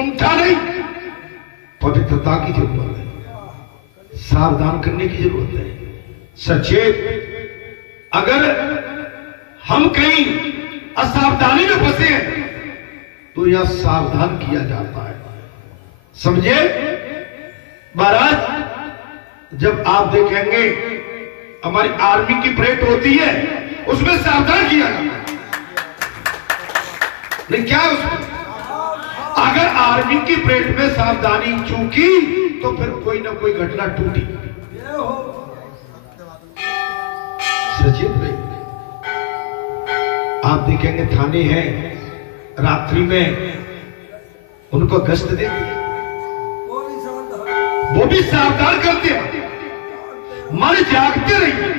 कुंठा नहीं, पवित्रता की जरूरत है, सावधान करने की जरूरत है, सचेत। अगर हम कहीं असावधानी में फंसे हैं तो यह सावधान किया जाता है, समझे महाराज। जब आप देखेंगे हमारी आर्मी की परेड होती है, उसमें सावधान किया जाता है, नहीं क्या उसमें अगर आर्मी की परेड में सावधानी चूकी तो फिर कोई ना कोई घटना टूटी। सचेत रहे। आप देखेंगे थाने हैं, रात्रि में उनको गश्त देते हैं, वो भी सावधान करते हैं, मन जागते रहिए।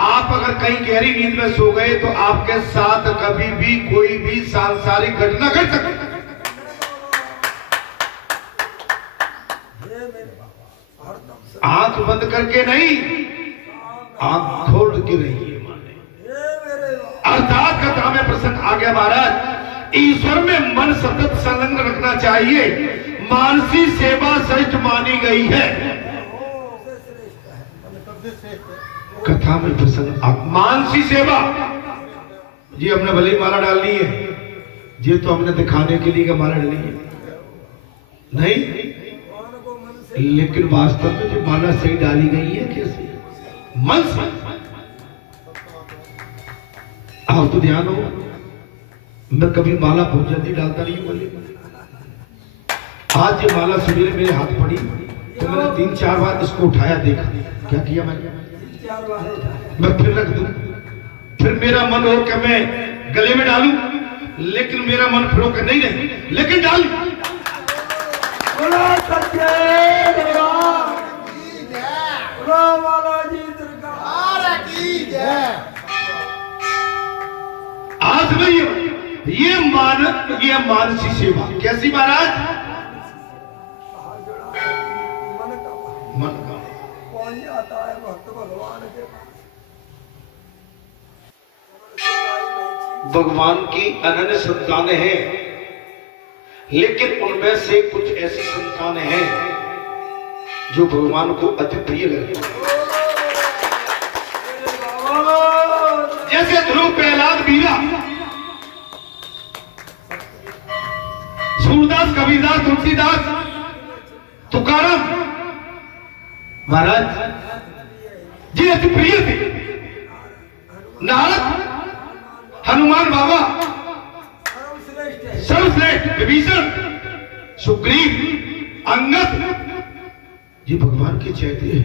आप अगर कहीं गहरी नींद में सो गए तो आपके साथ कभी भी कोई भी सांसारिक घटना घट सकती है। आंख बंद करके नहीं, आंख खोल के रहिए माने। अर्थात कथा में प्रसंग आ गया महाराज, ईश्वर में मन सतत संलग्न रखना चाहिए। मानसी सेवा श्रेष्ठ मानी गई है। कथा में प्रसंग मानसी सेवा, जी हमने भले ही माला डाल ली है, ये तो हमने दिखाने के लिए माला डाली है नहीं, लेकिन वास्तव में जो माला सही डाली गई है कैसे, मन से। आओ तो ध्यान हो, मैं कभी माला बहुत जल्दी डालता नहीं बोले। आज ये माला सवेरे मेरे हाथ पड़ी तो मैंने 3-4 बार इसको उठाया, देखा क्या किया मैंने, मैं फिर रख दूं, फिर मेरा मन हो कि मैं गले में डालूं, लेकिन मेरा मन फिर हो कि नहीं नहीं, लेकिन डाल। आज में ये मानसी सेवा कैसी महाराज, मन का कौन आता है भक्त भगवान के भगवान की अनन्य संतानें हैं, लेकिन उनमें से कुछ ऐसी संतानें हैं जो भगवान को अति प्रिय लगती हैं। जैसे ध्रुव, प्रहलाद, मीरा, सूरदास, कबीरदास, तुलसीदास, तुकाराम महाराज जी अति प्रिय थे। नारद, हनुमान बाबा, सर्वश्रेष्ठ, विभीषण, सुग्रीव, अंगद, ये भगवान के चैत्य हैं,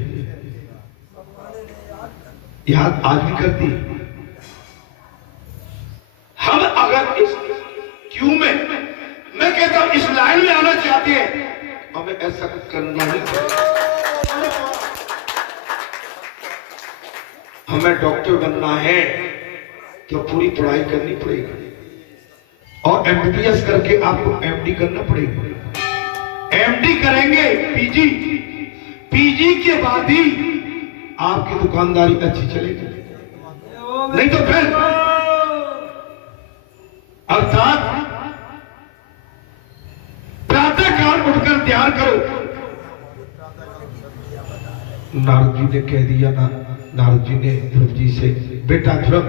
याद आज भी करती। हम अगर इस क्यों में, मैं कहता हूं इस लाइन में आना चाहते हैं, हमें ऐसा कुछ करना नहीं चाहिए। हमें डॉक्टर बनना है तो पूरी पढ़ाई करनी पड़ेगी, और एमबीबीएस करके आपको एमडी करना पड़ेगा। एमडी करेंगे, पीजी के बाद ही आपकी दुकानदारी अच्छी चलेगी, नहीं तो फिर। अर्थात प्रातः काल उठकर ध्यान करो। नारद जी ने कह दिया ना, नारद जी ने ध्रुव जी से, बेटा ध्रुव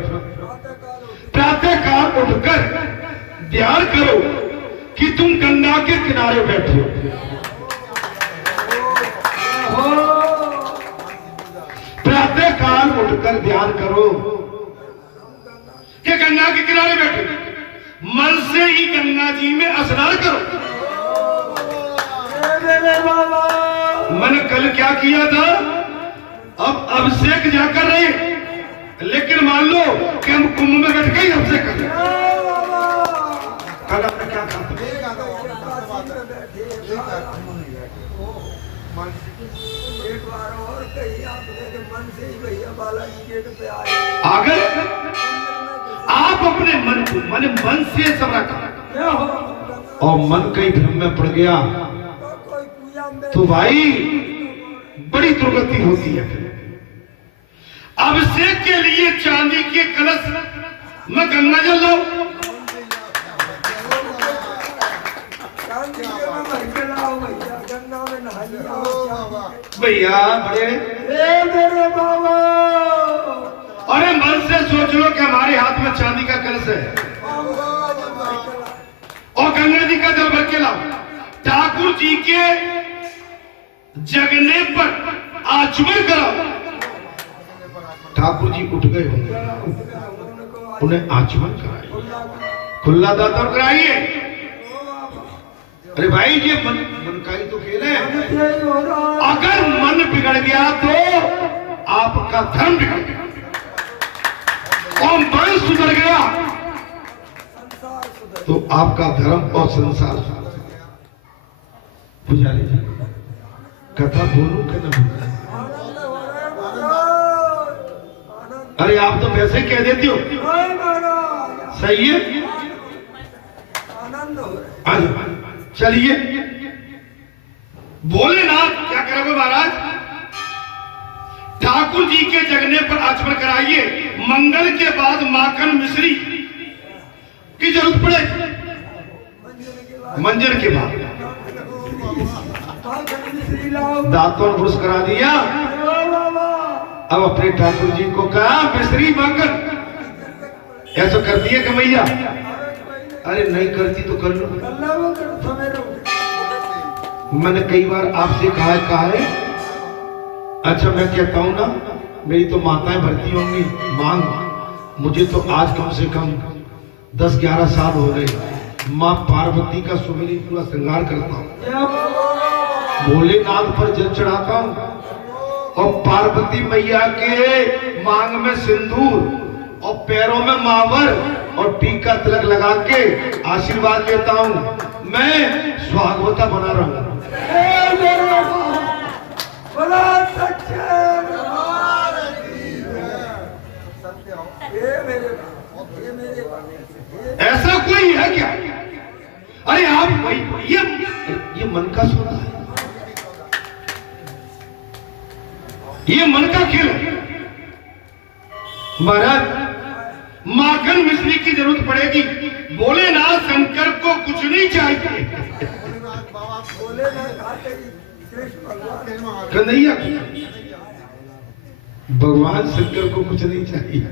प्रातः काल उठकर ध्यान करो कि तुम गंगा के किनारे बैठे हो। प्रातः काल उठकर ध्यान करो कि गंगा के किनारे बैठे, मन से ही गंगा जी में स्नान करो। मैंने कल क्या किया था, अब अभिषेक जाकर रहे, लेकिन मान लो कि हम कुंभ में बैठ के ही अभिषेक कर रहे। कल आपने क्या कहा, एक बार और कहीं आपने मन से ही भैया बालाजी गेट पे आए, अगर आप अपने मन को मन से समझा और मन कहीं भ्रम में पड़ गया तो भाई बड़ी दुर्गति होती है। अभिषेक के लिए चांदी के कलश में गंगा जल लाओ, गंगे में भर के लाओ भैया, गंगा में नहा लिया भैया बड़े ए मेरे बाबा। अरे मन से सोच लो कि हमारे हाथ में चांदी का कलश है और गंगा जी का जल भर के लाओ। ठाकुर जी के जगने पर आचमन कराओ। ठाकुर जी उठ गए होंगे, उन्हें आचमन कराए, खुला दातन कराइए। अरे भाई ये मन का ही तो खेल है। अगर मन बिगड़ गया तो आपका धर्म बिगड़ गया और मन सुधर गया तो आपका धर्म और संसार सुधर गया। पुजारी जी कथा बोलूं कि न बोलूं? अरे आप तो वैसे कह देती हो। सही है, आनंद हो रहा है। आज चलिए भोलेनाथ क्या करोगे महाराज? ठाकुर जी के जगने पर आचमन कराइए। मंगल के बाद माखन मिश्री की जरूरत पड़ेगी। मंजन के बाद दांतों और ब्रश करा दिया। अब अपने ठाकुर जी को कहा मिश्री माखन ऐसा कर दिए कमैया। अरे नहीं करती तो कर लो। मैंने कई बार आपसे कहा है। अच्छा मैं कहता हूं ना, मेरी तो माताएं भरती होंगी मांग। मुझे तो आज कम से कम 10-11 साल हो गए माँ पार्वती का सुमेरी पूरा श्रृंगार करता हूँ, भोलेनाथ पर जल चढ़ाता हूँ और पार्वती मैया के मांग में सिंदूर और पैरों में मावर और टीका तिलक लगा के आशीर्वाद लेता हूँ। मैं स्वागवता बना रहा हूँ। ऐसा कोई है क्या? अरे आप भाई ये मन का सोना है, ये मन का खेल है। महाराज माखन मिश्री की जरूरत पड़ेगी। भोलेनाथ शंकर को कुछ नहीं चाहिए। कन्हैया भगवान शंकर को कुछ नहीं चाहिए।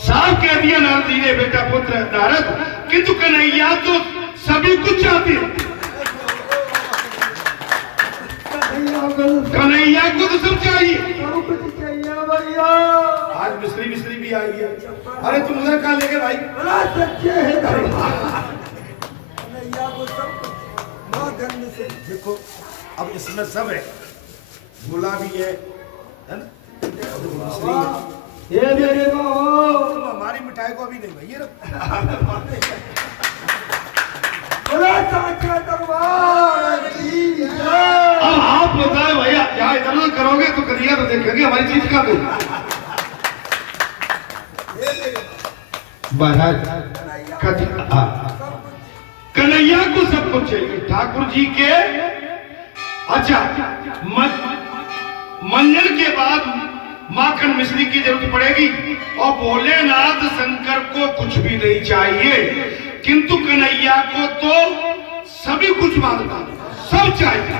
साफ कह दिया नारद जी ने, बेटा पुत्र नारद, किंतु कन्हैया तो सभी कुछ चाहते हैं। कन्हैया को तो सब चाहिए। आज मिश्री भी आई है। अरे तुम उधर कहाँ ले गए भाई? देखो अब इसमें सब है, गुला भी है ना, मिश्री है। ये मेरे बाबा हमारी मिठाई को अभी नहीं भाई। अब आप बताए भैया, यहाँ इधर उधर करोगे तो कन्हैया तो देखेंगे हमारी चीज का। महाराज कन्हैया को सब कुछ चाहिए ठाकुर जी के। अच्छा मंजन के बाद माखन मिश्री की जरूरत पड़ेगी और भोलेनाथ शंकर को कुछ भी नहीं चाहिए, किंतु कन्हैया को तो सभी कुछ मांगता, सब चाहिए।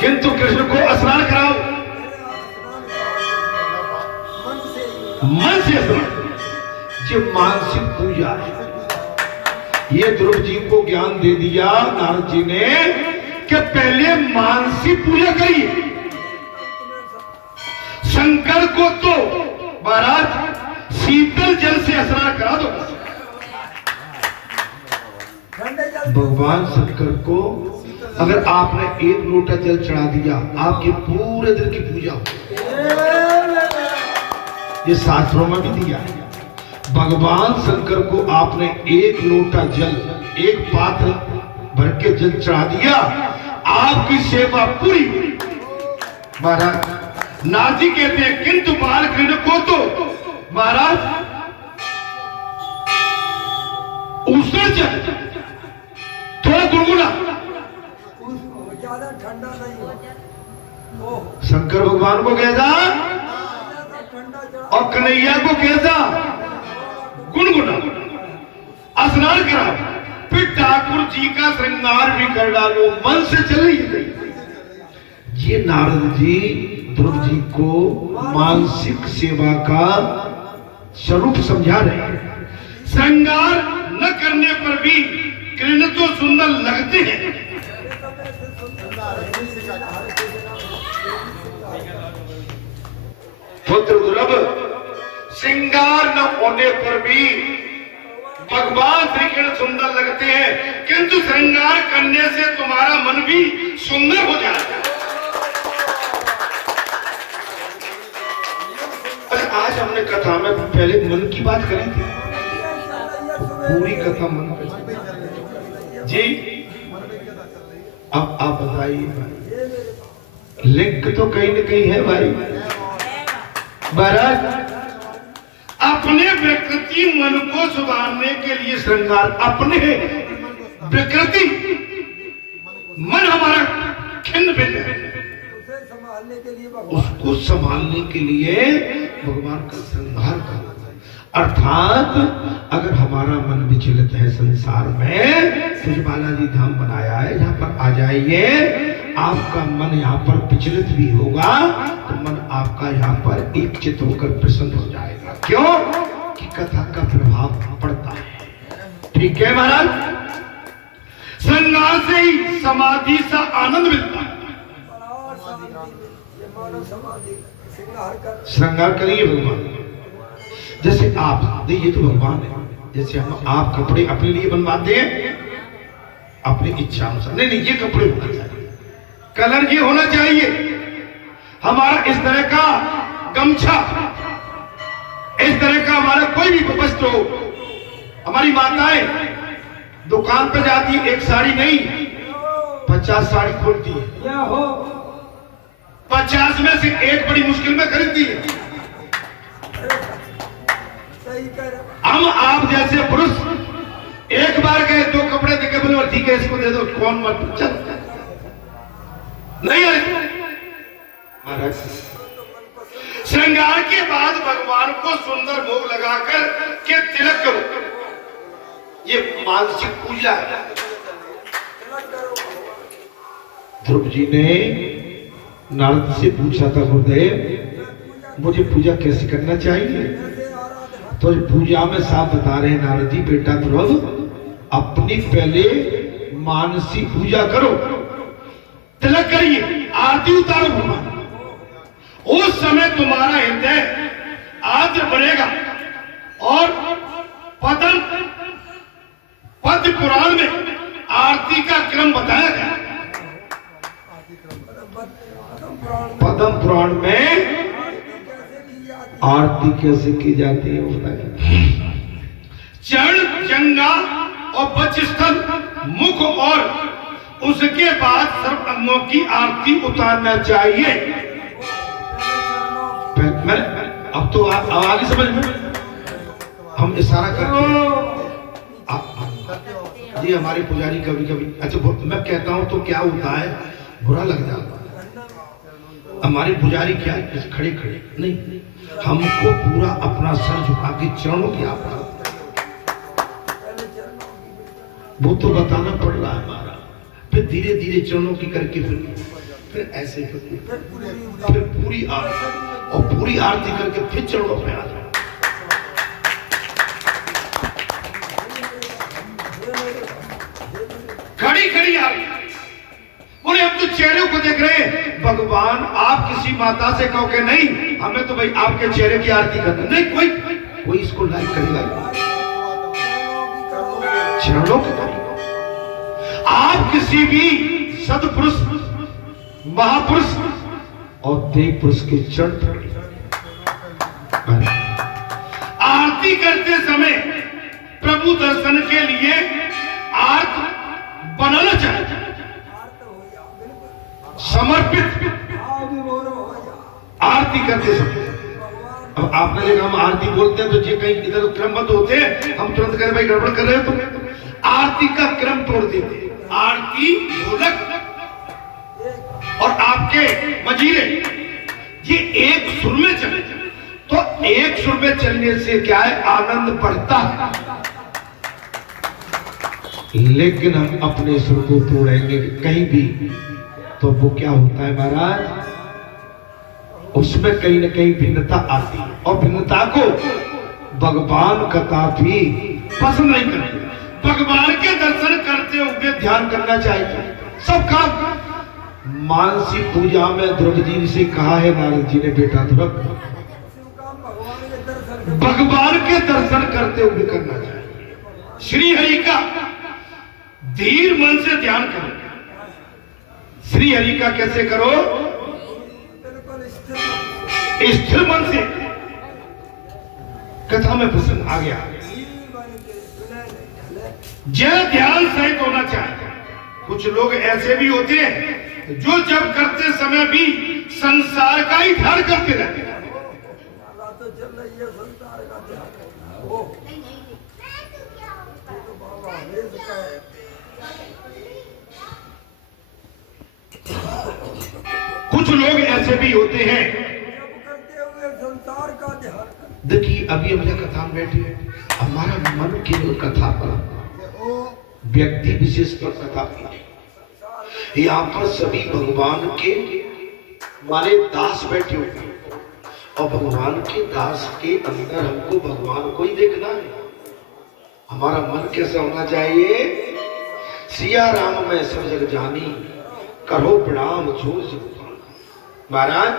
किंतु कृष्ण को स्नान कराओ, मन से स्नान। ये मानसिक पूजा है। ये ध्रुव जी को ज्ञान दे दिया नारद जी ने कि पहले मानसिक पूजा करिए। शंकर को तो महाराज शीतल जल से स्नान करा दो। भगवान शंकर को अगर आपने एक लोटा जल चढ़ा दिया, आपके पूरे दिन की पूजा हो। ये शास्त्रों में भी दिया है। भगवान शंकर को आपने एक लोटा जल, एक पात्र भर के जल चढ़ा दिया, आपकी सेवा पूरी हुई। महाराज नाथ जी कहते हैं किंतु बाल कृष्ण को तो महाराज उष्ण जल, थोड़ा गुनगुना, ज्यादा ठंडा नहीं हो। शंकर भगवान को कैसा और कन्हैया को कैसा? गुनगुना। श्रृंगार कराओ, फिर ठाकुर जी का श्रृंगार भी कर डालो, मन से चली गई। ये नारद जी ध्रुव जी को मानसिक सेवा का स्वरूप समझा रहे हैं। श्रृंगार न करने पर भी कृष्ण तो सुंदर लगते हैं। पुत्र ध्रुव, श्रृंगार न होने पर भी भगवान श्री कृष्ण सुंदर लगते हैं, किंतु श्रृंगार करने से तुम्हारा मन भी सुंदर हो जाएगा। आज हमने कथा में पहले मन की बात करी थी, पूरी कथा मन पर जी। अब आप बताइए भाई, लिंक तो कहीं न कहीं है भाई। महाराज, अपने विकृति मन को सुधारने के लिए श्रृंगार, अपने विकृति मन हमारा खिन्न भिन्न है, उसको संभालने के लिए भगवान का श्रृंगार कर। अर्थात अगर हमारा मन विचलित है संसार में, कुछ बालाजी धाम बनाया है, यहाँ पर आ जाइए। आपका मन यहाँ पर विचलित भी होगा तो मन आपका यहाँ पर एक चित्त होकर प्रसन्न हो जाएगा। क्यों? कि कथा का प्रभाव पड़ता है। ठीक है महाराज, श्रृंगार से ही समाधि सा आनंद मिलता है। श्रृंगार करिए भगवान। जैसे आप, ये तो भगवान है, जैसे हम आप कपड़े अपने लिए बनवाते हैं अपनी इच्छा अनुसार। नहीं, ये कपड़े होना चाहिए, कलर ये होना चाहिए, हमारा इस तरह का गमछा, इस तरह का हमारा कोई भी वस्त्र हो। हमारी माताएं दुकान पे जाती है, एक साड़ी नहीं 50 साड़ी खोलती है, 50 में से एक बड़ी मुश्किल में खरीदती है। हम आप जैसे पुरुष एक बार गए, 2 कपड़े देखे, बोले और ठीक है इसको दे दो, कौन मत चल नहीं है महाराज। श्रृंगार के बाद भगवान को सुंदर भोग लगाकर के तिलक करो, ये मानसिक पूजा है। ध्रुव जी ने नारद से पूछा था, गुरुदेव मुझे पूजा कैसे करना चाहिए? तो पूजा में साफ बता रहे हैं नारद जी, बेटा ध्रुव अपनी पहले मानसी पूजा करो, तिलक करिए, आरती उतारो भगवान। उस समय तुम्हारा हृदय आर्द्र बनेगा। और पद्म पुराण में आरती का क्रम बताया गया। पद्म पुराण में आरती कैसे की जाती है बताइए। चरण, जंगा और वक्षस्थल, मुख और उसके बाद सर्व अंगों की आरती उतारना चाहिए। अब तो आप आगे समझ में, हम इशारा करते हैं जी। हमारे पुजारी कभी कभी, अच्छा मैं कहता हूं तो क्या होता है, बुरा लग जाता है। हमारे पुजारी क्या खड़े खड़े नहीं, हमको पूरा अपना सर झुका के चरणों की आपका वो तो बताना पड़ रहा है हमारा। फिर धीरे धीरे चरणों की करके फिर ऐसे फिर पूरी आरती, और पूरी आरती करके फिर चरणों पे आ जाओ। खड़ी खड़ी आरती। बोले हम तो चेहरे को देख रहे हैं भगवान, आप किसी माता से कहो कि नहीं हमें तो भाई आपके चेहरे की आरती करना नहीं, कोई इसको लाइक करेगा चरणों की। आप किसी भी सदपुरुष, महापुरुष और देव पुरुष के चरण आरती करते समय प्रभु दर्शन के लिए आर्त बनाना चाहिए, समर्पित आरती करते समय। अब आपने देखा हम आरती बोलते हैं तो जो कहीं इधर क्रमबद्ध होते हैं, हम तुरंत कहें भाई गड़बड़ कर रहे हो तो आरती का क्रम तोड़ देते। आरती ढोलक और आपके मजीरे ये एक सुर में चले, तो एक सुर में चलने से क्या है, आनंद बढ़ता है। लेकिन हम अपने सुर को तोड़ेंगे कहीं भी तो वो क्या होता है महाराज, उसमें कहीं ना कहीं भिन्नता आती है और भिन्नता को भगवान कदापि पसंद नहीं करते। भगवान के दर्शन करते हुए ध्यान करना चाहिए सब काम। मानसी पूजा में ध्रुव जी से कहा है नारद जी ने, बेटा ध्रुव भगवान के दर्शन करते हुए करना चाहिए। श्री हरि का धीर मन से ध्यान करो। श्री हरि का कैसे करो? स्थिर मन से। कथा में प्रसंग आ गया, जय ध्यान सहित होना चाहिए। कुछ लोग ऐसे भी होते हैं जो जब करते समय भी संसार का ही ध्यान करते रहते हैं। तो चल रही है संसार का ध्यान। ओ तो बाबा वेद का है। कुछ लोग ऐसे भी होते हैं जब करते हुए संसार का ध्यान। देखिए अभी हम जब कथा में बैठे हैं, हमारा मन केवल कथा पर, व्यक्ति विशेष पर कथा की नहीं। यहाँ पर सभी भगवान के माने दास बैठे हुए हैं और भगवान के दास के अंदर हमको भगवान को ही देखना है। हमारा मन कैसा होना चाहिए? सिया राम में सब जग जानी, करो प्रणाम जोर से। महाराज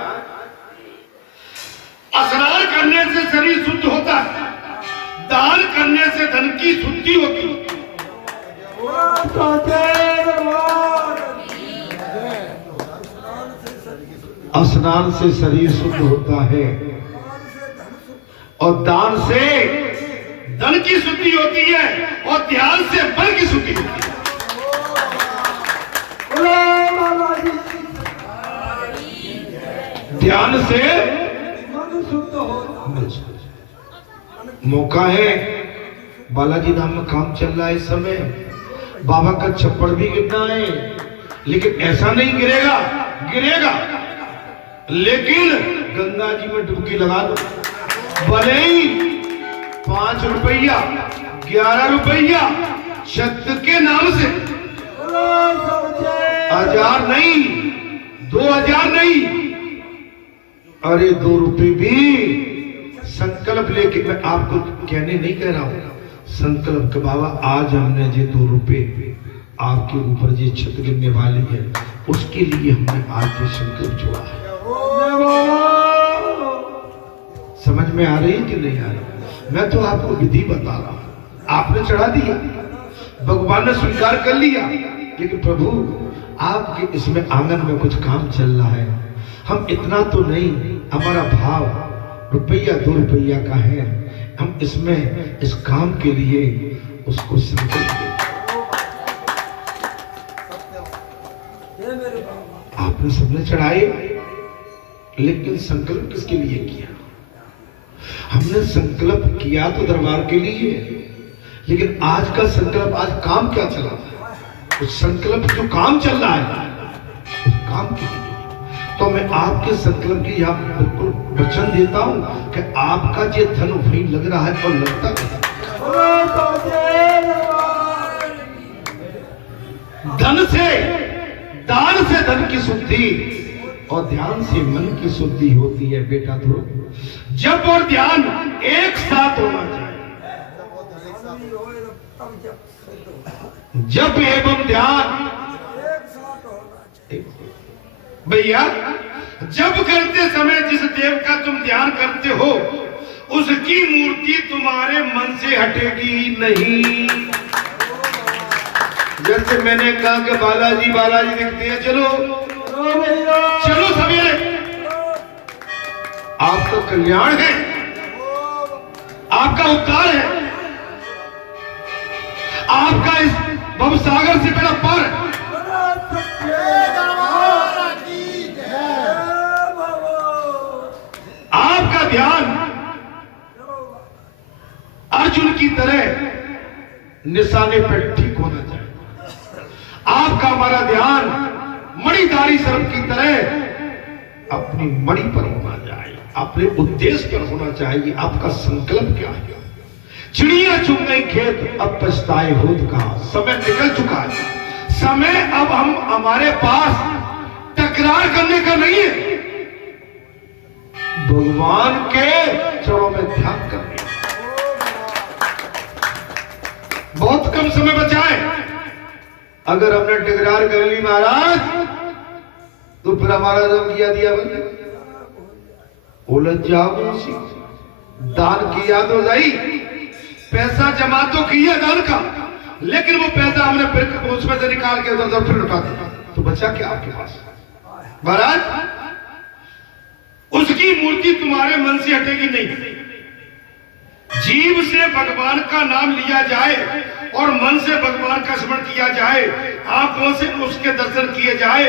स्नान करने से शरीर शुद्ध होता है, दान करने से धन की शुद्धि होती है। स्नान से शरीर शुद्ध होता है और दान से धन की शुद्धि होती है और ध्यान से बल की शुद्धि होती है। ध्यान से मन शुद्ध हो। मौका है, बालाजी धाम में काम चल रहा है इस समय, बाबा का छप्पड़ भी गिरना है, लेकिन ऐसा नहीं गिरेगा, गिरेगा लेकिन गंगा जी में डुबकी लगा दो। भले ही 5 रुपया 11 रुपया शब्द के नाम से, 1000 नहीं, 2000 नहीं, अरे 2 रुपए भी संकल्प लेके, मैं आपको कहने नहीं कह रहा हूं, संकल्प के बाबा आज हमने ये 2 रुपए आपके ऊपर ये छत गिरने वाली है, उसके लिए हमने आज ये संकल्प जोड़ा है। समझ में आ रही है कि नहीं आ रही? मैं तो आपको विधि बता रहा हूं, आपने चढ़ा दिया, भगवान ने स्वीकार कर लिया, लेकिन प्रभु आपके इसमें आंगन में कुछ काम चल रहा है, हम इतना तो नहीं, हमारा भाव रुपया 2 रुपया का है, हम इसमें इस काम के लिए उसको संकल्प दें। आपने सबने चढ़ाए, लेकिन संकल्प किसके लिए किया? हमने संकल्प किया तो दरबार के लिए, लेकिन आज का संकल्प, आज काम क्या चला है, उस संकल्प जो काम चल रहा है उस काम के लिए। तो मैं आपके संकल्प की यहाँ बिल्कुल वचन देता हूँ कि आपका ये धन वही लग रहा है और लगता है। धन से, दान से धन की शुद्धि और ध्यान से मन की शुद्धि होती है बेटा। ध्रुव जप और ध्यान एक साथ होना चाहिए। जप एवं ध्यान एक साथ होना चाहिए। भैया, जब करते समय जिस देव का तुम ध्यान करते हो उसकी मूर्ति तुम्हारे मन से हटेगी नहीं। जैसे मैंने कहा कि बालाजी बालाजी दिखते हैं, चलो चलो सवेरे, आपका कल्याण है, आपका उद्धार है, आपका इस भवसागर से बेड़ा पार है। आपका ध्यान अर्जुन की तरह निशाने पर ठीक होना चाहिए। आपका हमारा ध्यान मणिधारी सर्प की तरह अपनी मणि पर होना चाहिए, अपने उद्देश्य पर होना चाहिए। आपका संकल्प क्या है? चिड़िया चुग गई खेत, अब पछताए होत का। समय निकल चुका है, समय अब हम हमारे पास तकरार करने का नहीं है, भगवान के चरणों में ध्यान करने। बहुत कम समय बचा है, अगर हमने टकरार कर ली महाराज तो फिर हमारा जब किया दिया बन उलझ जाओगे उसी। दान किया तो सही, पैसा जमा तो किया दान का, लेकिन वो पैसा हमने फिर उसमें से निकाल के उधर फिर लौटा दिया, तो बचा क्या आपके पास महाराज? उसकी मूर्ति तुम्हारे मन से हटेगी नहीं। जीव से भगवान का नाम लिया जाए और मन से भगवान का स्मरण किया जाए, आंखों से उसके दर्शन किए जाए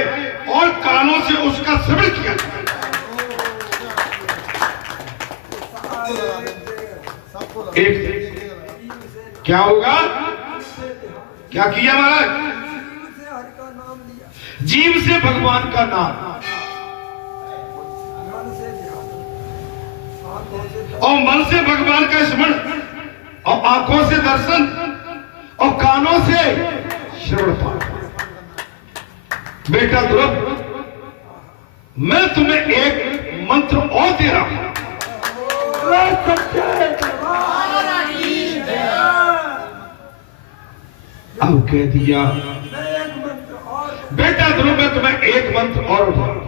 और कानों से उसका श्रवण किया जाए। एक क्या होगा? क्या किया महाराज? जीव से भगवान का नाम और मन से भगवान का स्मरण और आंखों से दर्शन और कानों से श्रवण पाठ। बेटा ध्रुव, मैं तुम्हें एक मंत्र और दे रहा हूं। अब कह दिया बेटा ध्रुव, मैं तुम्हें एक मंत्र और दूंगा।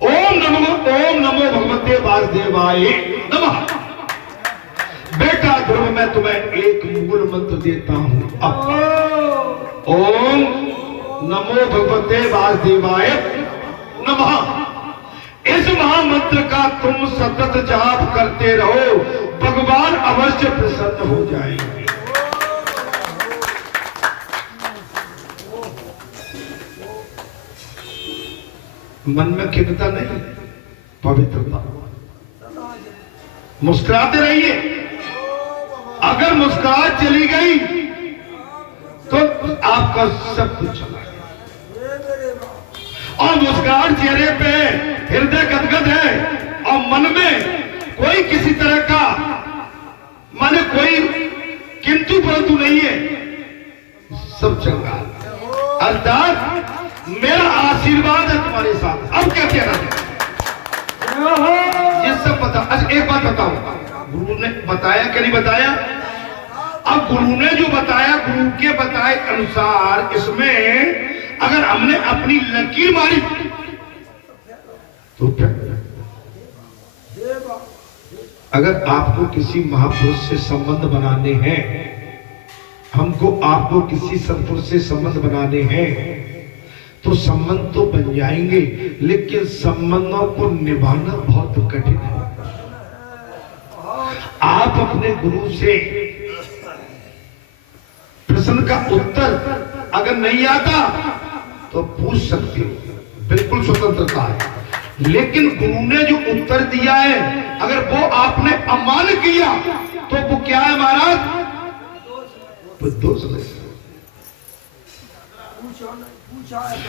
ओम नमो भगवते वासुदेवाय नमः। बेटा ध्रुव, मैं तुम्हें एक मूल मंत्र देता हूं। अब ओम नमो भगवते वासुदेवाय नमः। इस महामंत्र का तुम सतत जाप करते रहो, भगवान अवश्य प्रसन्न हो जाएंगे। मन में खिन्नता नहीं, पवित्रता। मुस्कुराते रहिए, अगर मुस्कुराहट चली गई तो आपका सब कुछ चला गया। और मुस्कुराहट चेहरे पे, हृदय गदगद है और मन में कोई किसी तरह का माने कोई किंतु परंतु नहीं है, सब चंगा। अर्थात मेरा आशीर्वाद है तुम्हारे साथ। अब क्या कहना है? ये सब बता। अच्छा एक बात बताओ, गुरु ने बताया कि नहीं बताया? अब गुरु ने जो बताया, गुरु के बताए अनुसार इसमें अगर हमने अपनी लकीर मारी तो क्या? अगर आपको किसी महापुरुष से संबंध बनाने हैं, हमको आपको किसी सत्पुरुष से संबंध बनाने हैं, तो संबंध तो बन जाएंगे, लेकिन संबंधों को निभाना बहुत कठिन है। आप अपने गुरु से प्रश्न का उत्तर अगर नहीं आता तो पूछ सकते हो, बिल्कुल स्वतंत्रता है। लेकिन गुरु ने जो उत्तर दिया है, अगर वो आपने अमान्य किया तो वो क्या है महाराज? वो दोष नहीं।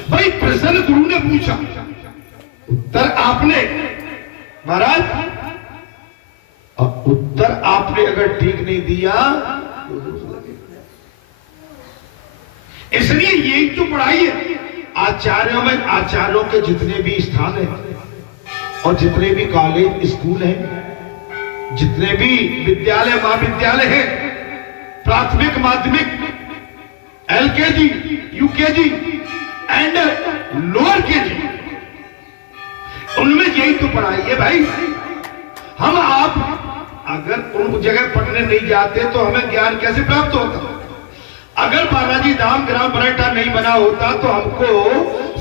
भाई प्रश्न गुरु ने पूछा, उत्तर आपने महाराज, और उत्तर आपने अगर ठीक नहीं दिया तो दोष लगेगा। इसलिए यही तो पढ़ाई है। आचार्यों में, आचार्यों के जितने भी स्थान हैं और जितने भी कॉलेज स्कूल हैं, जितने भी विद्यालय महाविद्यालय हैं, प्राथमिक माध्यमिक, LKG, UKG and lower KG, उनमें यही तो पढ़ाई है भाई। हम आप अगर उन जगह पढ़ने नहीं जाते तो हमें ज्ञान कैसे प्राप्त होता? अगर बालाजी धाम ग्राम पर्यटन नहीं बना होता तो हमको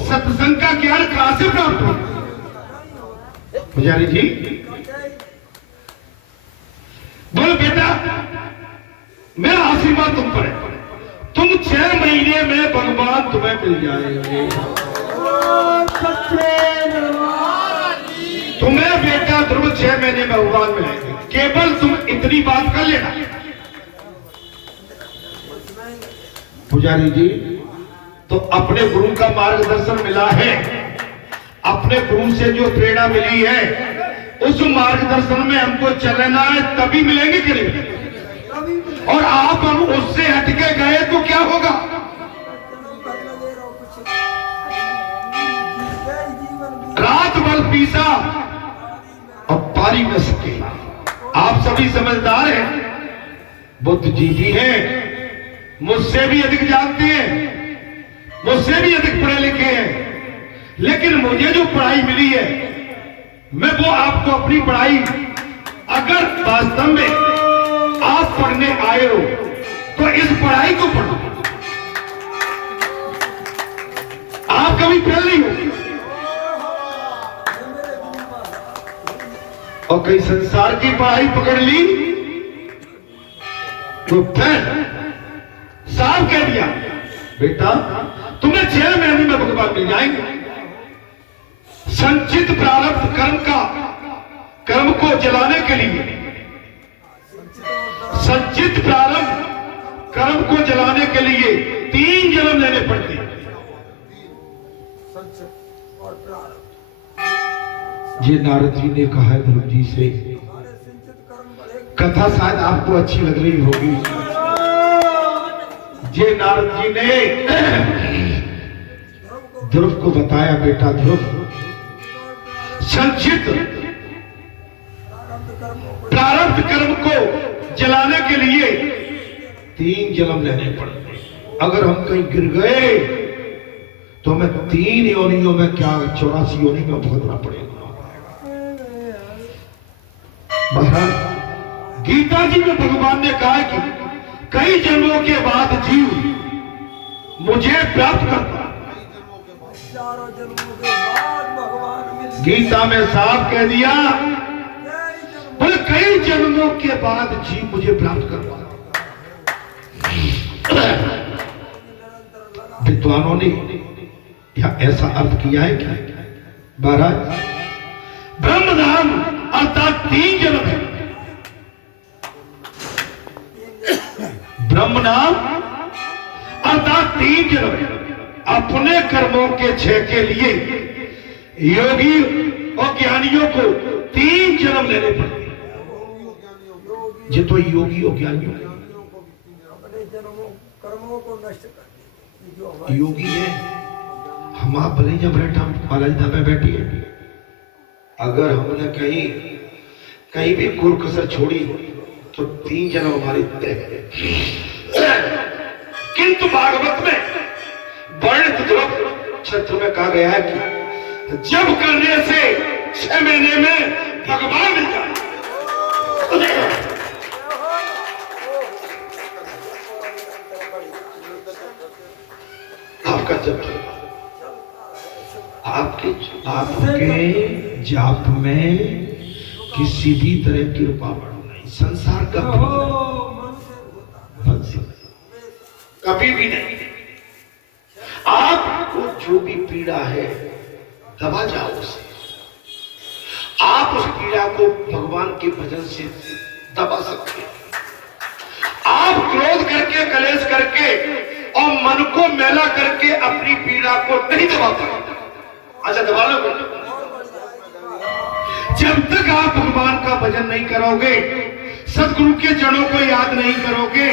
सत्संग का ज्ञान कहां से प्राप्त होता? पुजारी जी बोलो बेटा, मेरा आशीर्वाद तुम पर है। तुम 6 महीने में भगवान तुम्हें मिल जाएंगे। तुम्हें बेटा ध्रुव 6 महीने में भगवान मिलेंगे। केवल तुम इतनी बात कर लेना। पुजारी जी, तो अपने गुरु का मार्गदर्शन मिला है, अपने गुरु से जो प्रेरणा मिली है, उस मार्गदर्शन में हमको चलना है, तभी मिलेंगे कि नहीं? और आप हम उससे हटके गए तो क्या होगा? जन्म कर लगे रहो कुछ जीवन रात भर पीसा और पारी में सकेला। आप सभी समझदार हैं, बुद्धिजीवी हैं, मुझसे भी अधिक जानते हैं, मुझसे भी अधिक पढ़े लिखे हैं, लेकिन मुझे जो पढ़ाई मिली है मैं वो आपको अपनी पढ़ाई, अगर वास्तव में आप पढ़ने आए हो तो इस पढ़ाई को पढ़ो। आप कभी फेल नहीं हो। और कई संसार की पढ़ाई पकड़ ली तो फिर साफ कह दिया, बेटा तुम्हें 6 महीने में भगवान मिल जाएंगे। संचित प्रारब्ध कर्म को जलाने के लिए, संचित प्रारब्ध कर्म को जलाने के लिए 3 जन्म लेने पड़ते हैं। और प्रारब्ध ये नारद जी ने कहा है ध्रुव जी से। हमारे संचित कर्म बड़े कथा शायद आपको अच्छी लग रही होगी। ये नारद जी ने ध्रुव को बताया, बेटा ध्रुव संचित प्रारब्ध कर्म को जलाने के लिए 3 जन्म लेने पड़ते। अगर हम कहीं गिर गए तो हमें 3 योनियों में क्या 84 योनि में भुगतना पड़ेगा। महाराज गीता जी में भगवान ने कहा कि कई जन्मों के बाद जीव मुझे प्राप्त करता। 4 जन्मों के बाद भगवान मिल गीता में साफ कह दिया, गए जन्म बोले कई जन्मों के बाद जीव मुझे प्राप्त करता। विद्वानों ने या ऐसा अर्थ किया है कि महाराज ब्रह्मधाम अर्थात 3 जन्म है। ब्रह्म नाम अर्थात 3 जन्म है। अपने कर्मों के क्षय के लिए योगी और ज्ञानियों को 3 जन्म लेने पड़ते। ये तो योगी और ज्ञानियों अपने जन्मों कर्मों को नष्ट कर देंगे। जो हमारे योगी है। हम आप भले जब बैठा बालाजी धाम में बैठी है, अगर हमने कहीं भी कुर कसर छोड़ी तो 3 जन्म हमारे तय है। किंतु भागवत में वर्णित ध्रुव क्षेत्र में कहा गया है कि जब करने से 6 महीने में भगवान मिल जाए। आपका जब आपके जाप में किसी भी तरह की रुकावट नहीं, संसार का मन से होता कभी भी नहीं। आपको जो भी पीड़ा है दबा जाओ उसे। आप उस पीड़ा को भगवान के भजन से दबा सकते हैं। आप क्रोध करके, कलेश करके और मन को मैला करके अपनी पीड़ा को नहीं दबा पाते। अच्छा दबा लो। जब तक आप भगवान का भजन नहीं करोगे, सदगुरु के चरणों को याद नहीं करोगे,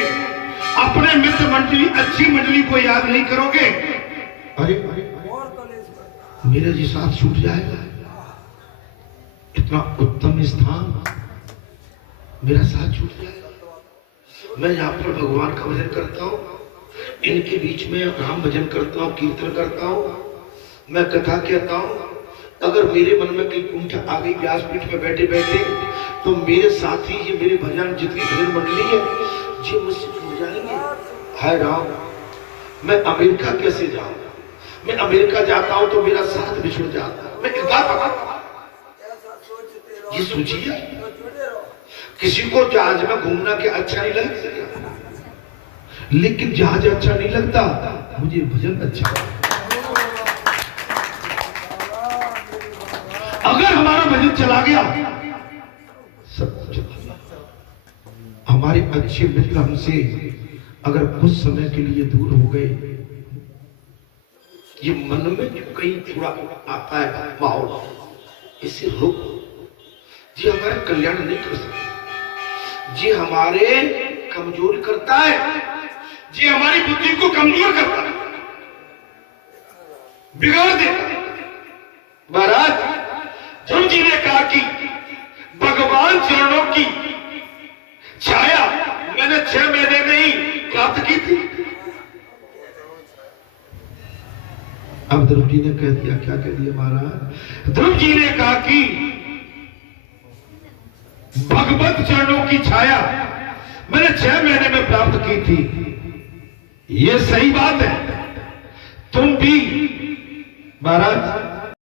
अपने मित्र मंडली, अच्छी मंडली को याद नहीं करोगे, अरे और कलेश करता मेरा जी साथ छूट जाएगा। इतना उत्तम स्थान, मेरा साथ छूट जाएगा। मैं यहाँ पर भगवान का भजन करता हूँ, इनके बीच में राम भजन करता हूँ, कीर्तन करता हूँ, मैं कथा कहता हूँ। अगर मेरे मन में कहीं कुंठा आ गई व्यासपीठ में बैठे बैठे, तो मेरे साथी, ये मेरे भजन जितनी भजन मंडली है, ये मुझसे छूट जाएंगे। हाय राम, मैं अमेरिका कैसे जाऊं? मैं अमेरिका जाता हूं तो मेरा साथ बिछुड़ जाता है। मैं एक बात बता, ऐसा सोचते रहो ये सोचिए, तो जुड़े रहो। किसी को जहाज में घूमना क्या अच्छा नहीं लगता, लेकिन जहाज अच्छा नहीं लगता, मुझे भजन अच्छा लगता। अगर हमारा भजन चला गया, सब कुछ चला गया। हमारे अच्छे मित्र हमसे अगर कुछ समय के लिए दूर हो गए, ये मन में जो कहीं थोड़ा आता है माहौल, इसे रोको। जी हमारे कल्याण नहीं कर सकते, जी हमारे कमजोर करता है, ये हमारी बुद्धि को कमजोर करता है, बिगाड़ देता है। महाराज ध्रुव जी ने कहा कि भगवान चरणों की छाया मैंने 6 महीने में ही प्राप्त की थी। अब ध्रुव जी ने कह दिया, क्या कह दिया महाराज? ध्रुव जी ने कहा कि भगवत चरणों की छाया मैंने 6 महीने में प्राप्त की थी। ये सही बात है। तुम भी महाराज